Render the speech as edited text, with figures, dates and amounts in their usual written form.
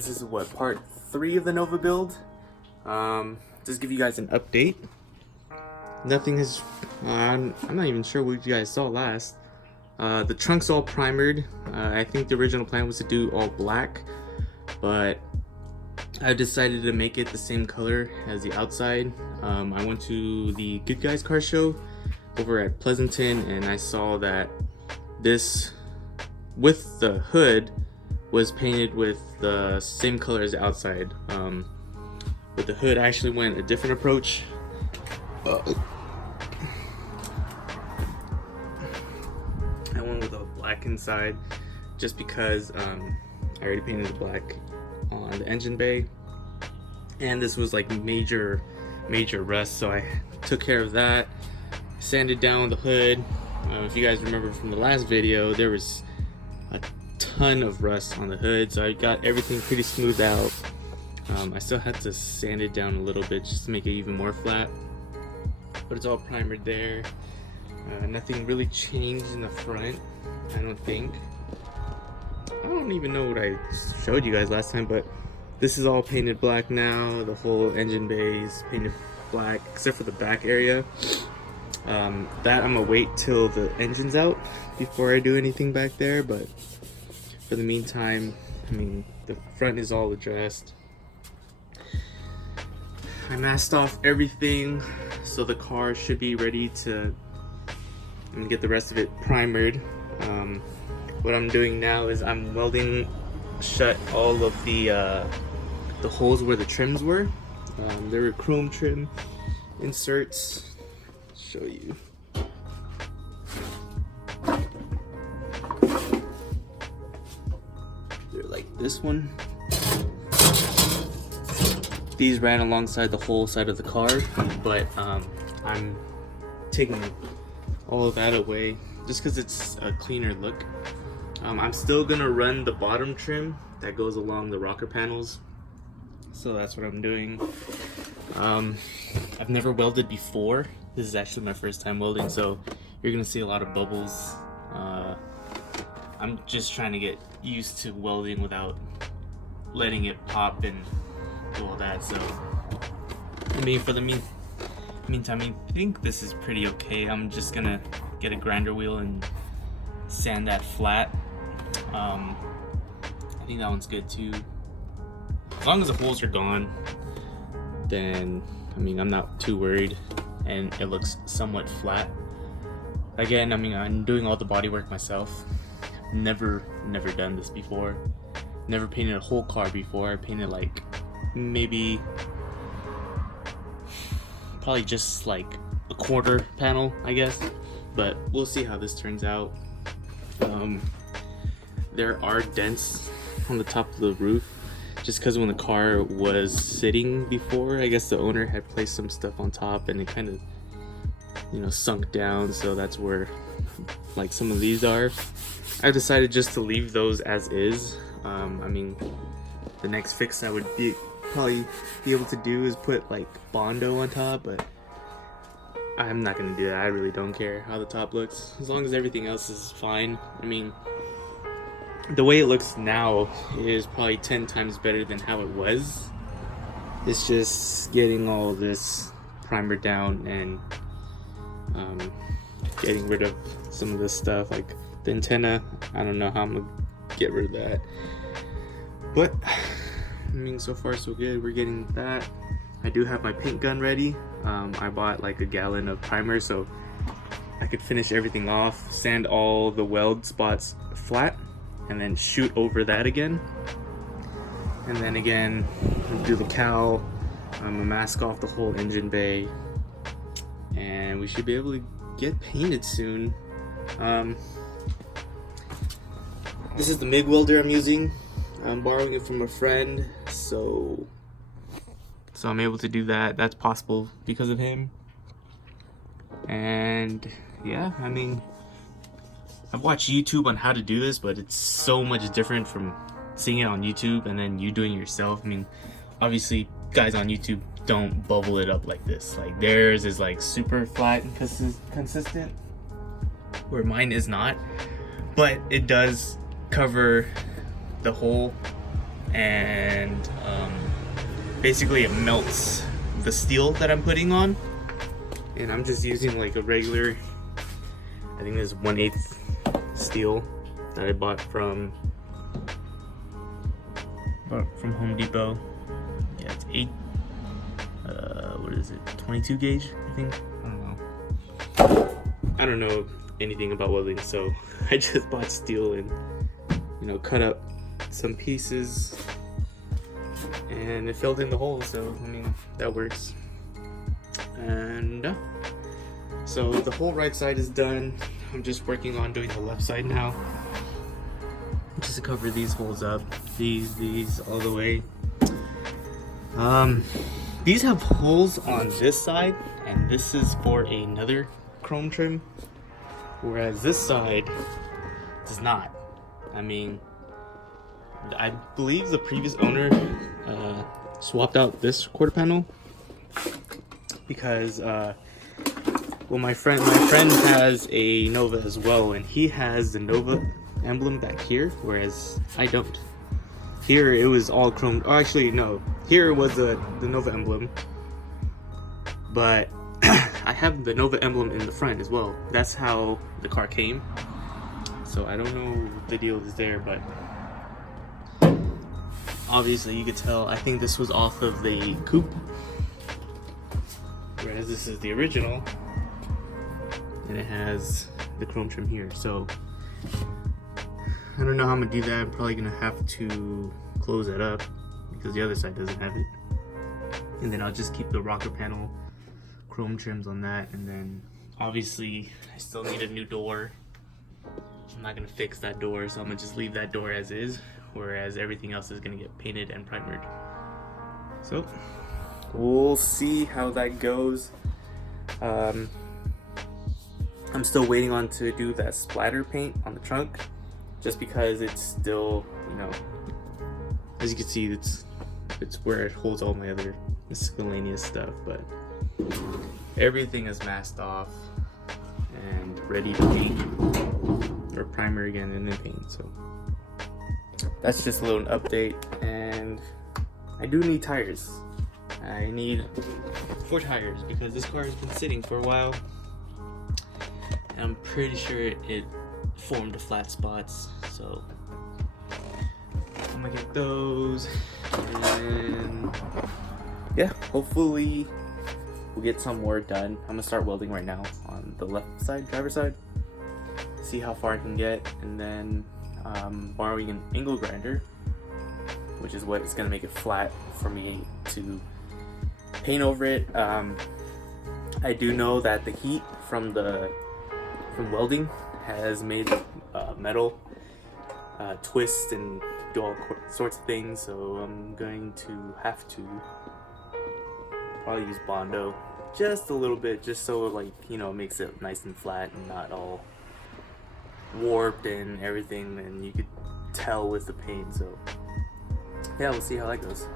This is what, part 3 of the Nova build. Just give you guys an update. Nothing has, I'm not even sure what you guys saw last. The trunk's all primered. I think the original plan was to do all black, but I decided to make it the same color as the outside. I went to the Good Guys car show over at Pleasanton, and I saw that this, with the hood, was painted with the same color as the outside. With the hood, I actually went a different approach. I went with a black inside just because I already painted the black on the engine bay, and this was like major rust, so I took care of that, sanded down the hood. If you guys remember from the last video, there was a ton of rust on the hood, so I got everything pretty smoothed out. I still had to sand it down a little bit just to make it even more flat, but it's all primered there. Nothing really changed in the front, I don't think. I don't even know what I showed you guys last time, but this is all painted black now. The whole engine bay is painted black except for the back area. That I'm gonna wait till the engine's out before I do anything back there, but for the meantime, I mean, the front is all addressed. I masked off everything, so the car should be ready to get the rest of it primered. What I'm doing now is I'm welding shut all of the holes where the trims were. There were chrome trim inserts. I'll show you. They're like this one. These ran alongside the whole side of the car, but I'm taking all of that away just because it's a cleaner look. I'm still gonna run the bottom trim that goes along the rocker panels, so that's what I'm doing. I've never welded before. This is actually my first time welding, so you're gonna see a lot of bubbles. I'm just trying to get used to welding without letting it pop and do all that. So I mean, for the meantime, I think this is pretty okay. I'm just gonna get a grinder wheel and sand that flat. I think that one's good too. As long as the holes are gone, then I mean, I'm not too worried, and it looks somewhat flat. Again, I mean, I'm doing all the body work myself. Never done this before. Never painted a whole car before. I painted like maybe probably just like a quarter panel, I guess, but we'll see how this turns out. There are dents on the top of the roof just because when the car was sitting before, I guess the owner had placed some stuff on top and it kind of, you know, sunk down, so that's where like some of these are. I decided just to leave those as is. I mean, the next fix I would probably be able to do is put like Bondo on top, but I'm not gonna do that. I really don't care how the top looks as long as everything else is fine. I mean, the way it looks now is probably 10 times better than how it was. It's just getting all this primer down and getting rid of some of this stuff, like the antenna. I don't know how I'm gonna get rid of that, but I mean, so far so good. We're getting that. I do have my paint gun ready. I bought like a gallon of primer so I could finish everything off, sand all the weld spots flat, and then shoot over that again. And then again, do the cowl. I'm gonna mask off the whole engine bay, and we should be able to get painted soon. This is the MIG welder I'm using. I'm borrowing it from a friend, so I'm able to do that. That's possible because of him. And yeah, I mean, I've watched YouTube on how to do this, but it's so much different from seeing it on YouTube and then you doing it yourself. I mean, obviously guys on YouTube don't bubble it up like this. Like theirs is like super flat and consistent, where mine is not, but it does cover the hole and basically it melts the steel that I'm putting on, and I'm just using like a regular, I think this is 1/8 steel that I bought from Home Depot. Yeah, it's 8 what is it, 22 gauge, I think. I don't know anything about welding, so I just bought steel and, you know, cut up some pieces, and it filled in the hole, so I mean that works. And so the whole right side is done. I'm just working on doing the left side now, just to cover these holes up, these all the way. These have holes on this side, and this is for another chrome trim, whereas this side does not. I mean, I believe the previous owner swapped out this quarter panel because well, my friend has a Nova as well, and he has the Nova emblem back here, whereas I don't. Here it was all chrome. Oh, actually no, here it was the Nova emblem, but I have the Nova emblem in the front as well. That's how the car came, so I don't know what the deal is there, but obviously you could tell. I think this was off of the coupe, whereas this is the original, and it has the chrome trim here. So I don't know how I'm gonna do that. I'm probably gonna have to close that up because the other side doesn't have it, and then I'll just keep the rocker panel chrome trims on that. And then obviously I still need a new door. I'm not gonna fix that door, so I'm gonna just leave that door as is, whereas everything else is gonna get painted and primered. So we'll see how that goes. I'm still waiting on to do that splatter paint on the trunk, just because it's still, you know, as you can see, it's where it holds all my other miscellaneous stuff, but everything is masked off and ready to paint, or primer again and then paint. So that's just a little update. And I do need tires. I need 4 tires because this car has been sitting for a while, and I'm pretty sure it formed flat spots, so I'm gonna get those, and yeah, hopefully we'll get some more done. I'm gonna start welding right now on the left side, driver's side, see how far I can get, and then borrowing an angle grinder, which is what is gonna make it flat for me to paint over it. I do know that the heat from welding has made metal twist and do all sorts of things, so I'm going to have to probably use Bondo just a little bit, just so, like, you know, it makes it nice and flat and not all warped and everything, and you could tell with the paint. So yeah, we'll see how that goes.